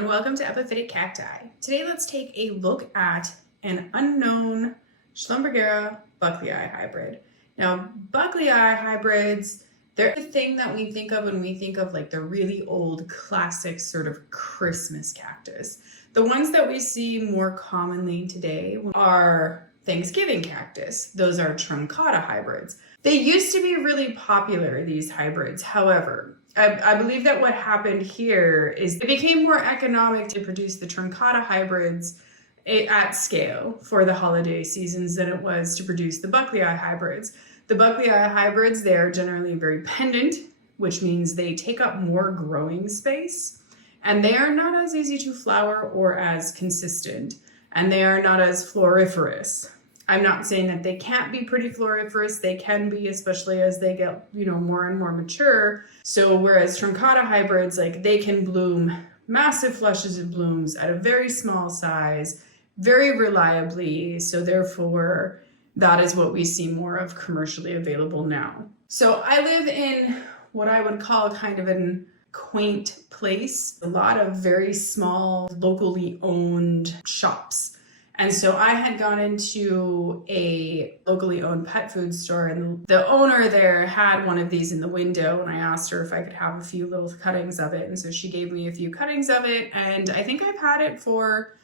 and welcome to Epiphytic Cacti. Today let's take a look at an unknown Schlumbergera Buckleyi hybrid. Now, Buckleyi hybrids, they're the thing that we think of when we think of like the really old classic sort of Christmas cactus. The ones that we see more commonly today are Thanksgiving cactus. Those are Truncata hybrids. They used to be really popular, these hybrids. However, I believe that what happened here is it became more economic to produce the Truncata hybrids at scale for the holiday seasons than it was to produce the Buckleyi hybrids. The Buckleyi hybrids, they are generally very pendant, which means they take up more growing space, and they are not as easy to flower or as consistent, and they are not as floriferous. I'm not saying that they can't be pretty floriferous. They can be, especially as they get, more and more mature. So whereas Truncata hybrids, like they can bloom massive flushes of blooms at a very small size, very reliably. So therefore, that is what we see more of commercially available now. So I live in what I would call kind of an quaint place. A lot of very small, locally owned shops. And so I had gone into a locally owned pet food store, and the owner there had one of these in the window, and I asked her if I could have a few little cuttings of it. And so she gave me a few cuttings of it, and I think I've had it for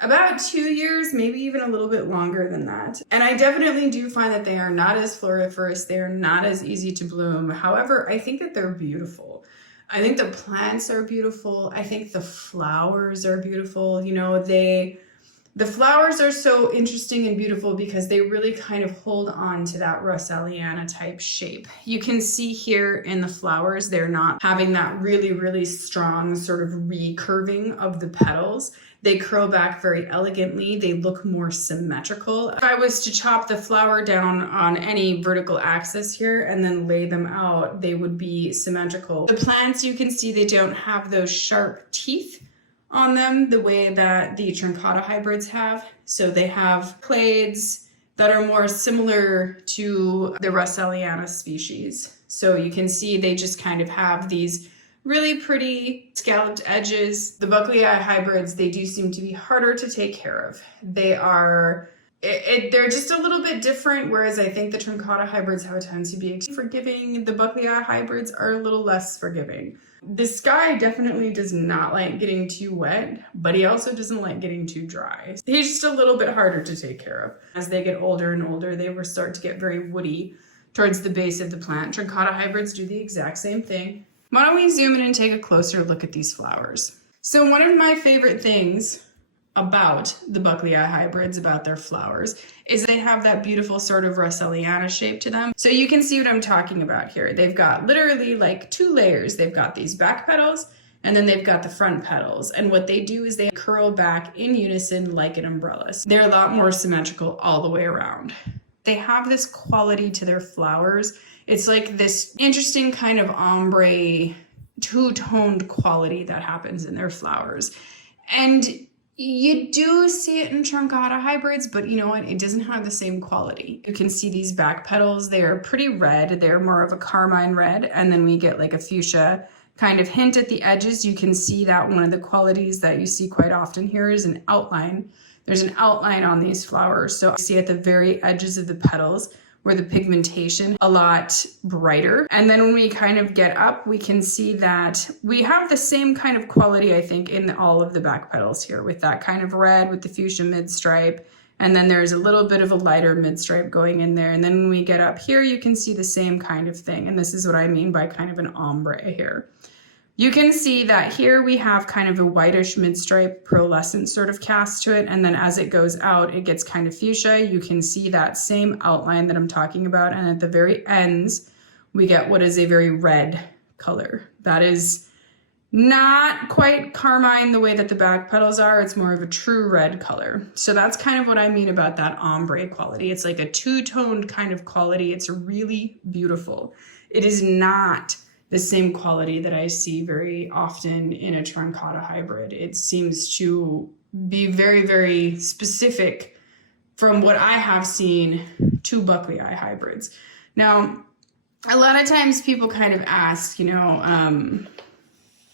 about 2 years, maybe even a little bit longer than that. And I definitely do find that they are not as floriferous. They are not as easy to bloom. However, I think that they're beautiful. I think the plants are beautiful. I think the flowers are beautiful. The flowers are so interesting and beautiful because they really kind of hold on to that Russelliana type shape. You can see here in the flowers, they're not having that really, really strong sort of recurving of the petals. They curl back very elegantly. They look more symmetrical. If I was to chop the flower down on any vertical axis here and then lay them out, they would be symmetrical. The plants, you can see they don't have those sharp teeth on them the way that the Truncata hybrids have. So they have clades that are more similar to the Russelliana species. So you can see they just kind of have these really pretty scalloped edges. The Buckleyi hybrids, they do seem to be harder to take care of. They're just a little bit different, whereas I think the Truncata hybrids have a tendency to be forgiving. The Buckleyi hybrids are a little less forgiving. This guy definitely does not like getting too wet, but he also doesn't like getting too dry. He's just a little bit harder to take care of. As they get older and older, they will start to get very woody towards the base of the plant. Truncata hybrids do the exact same thing. Why don't we zoom in and take a closer look at these flowers? So one of my favorite things about the Buckleyi hybrids, about their flowers, is they have that beautiful sort of Russelliana shape to them. So you can see what I'm talking about here. They've got literally like 2 layers. They've got these back petals, and then they've got the front petals. And what they do is they curl back in unison like an umbrella. So they're a lot more symmetrical all the way around. They have this quality to their flowers. It's like this interesting kind of ombre, two-toned quality that happens in their flowers. And you do see it in Truncata hybrids, but you know what? It doesn't have the same quality. You can see these back petals. They are pretty red. They're more of a carmine-red, and then we get like a fuchsia kind of hint at the edges. You can see that one of the qualities that you see quite often here is an outline. There's an outline on these flowers. So I see at the very edges of the petals where the pigmentation a lot brighter. And then when we kind of get up, we can see that we have the same kind of quality, I think, in all of the back petals here with that kind of red with the fuchsia mid-stripe. And then there's a little bit of a lighter mid-stripe going in there. And then when we get up here, you can see the same kind of thing. And this is what I mean by kind of an ombre here. You can see that here we have kind of a whitish mid-stripe pearlescent sort of cast to it. And then as it goes out, it gets kind of fuchsia. You can see that same outline that I'm talking about. And at the very ends, we get what is a very red color. That is not quite carmine the way that the back petals are. It's more of a true red color. So that's kind of what I mean about that ombre quality. It's like a two-toned kind of quality. It's really beautiful. It is not the same quality that I see very often in a Truncata hybrid. It seems to be very, very specific from what I have seen to Buckleyi hybrids. Now, a lot of times people kind of ask,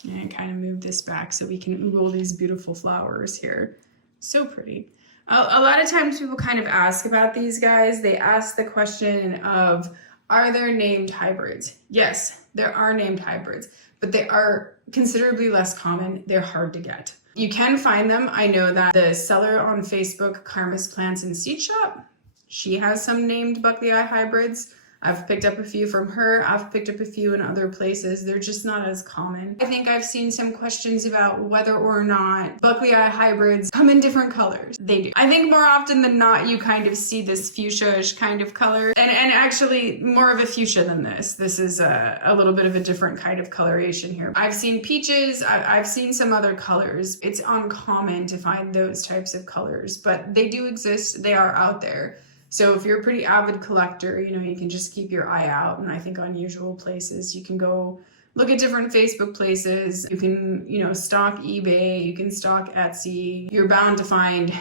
And kind of move this back so we can oogle these beautiful flowers here. So pretty. A lot of times people kind of ask about these guys. They ask the question of, are there named hybrids? Yes, there are named hybrids, but they are considerably less common. They're hard to get. You can find them. I know that the seller on Facebook, Karma's Plants and Seed Shop, she has some named Buckleyi hybrids. I've picked up a few from her. I've picked up a few in other places. They're just not as common. I think I've seen some questions about whether or not Buckleyi hybrids come in different colors. They do. I think more often than not, you kind of see this fuchsia-ish kind of color. And actually more of a fuchsia than this. This is a little bit of a different kind of coloration here. I've seen peaches. I've seen some other colors. It's uncommon to find those types of colors, but they do exist. They are out there. So if you're a pretty avid collector, you know, you can just keep your eye out. And I think unusual places, you can go look at different Facebook places. You can, you know, stalk eBay, you can stalk Etsy. You're bound to find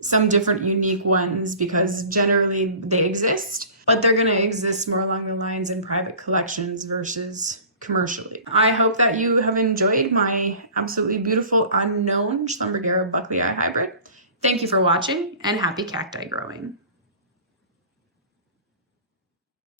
some different unique ones because generally they exist, but they're going to exist more along the lines in private collections versus commercially. I hope that you have enjoyed my absolutely beautiful unknown Schlumbergera Buckleyi hybrid. Thank you for watching and happy cacti growing.